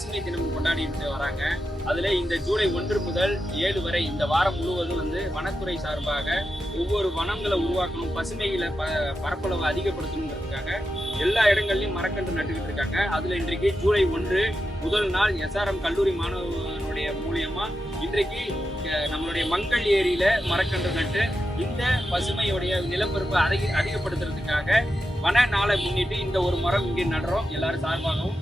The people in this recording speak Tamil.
பசுமை தினம் கொண்டாடிட்டு வராங்க. அதுல இந்த ஜூலை 1 முதல் 7 வரை இந்த வாரம் முழுவதும் வந்து வனத்துறை சார்பாக ஒவ்வொரு வனங்களை உருவாக்கணும், பசுமைகளை பரப்பளவை அதிகப்படுத்தணுங்கிறதுக்காக எல்லா இடங்கள்லயும் மரக்கன்று நட்டுக்கிட்டு இருக்காங்க. அதுல இன்றைக்கு ஜூலை 1 முதல் நாள் எஸ்ஆர்எம் கல்லூரி மாணவர்களுடைய மூலியமா இன்றைக்கு நம்மளுடைய மங்கள் ஏரியில மரக்கன்று நட்டு இந்த பசுமையுடைய நிலப்பரப்பை அதிகப்படுத்துறதுக்காக வன நாளை முன்னிட்டு இந்த ஒரு மரம் இங்கே நடுறோம் எல்லாரும் சார்பாகவும்.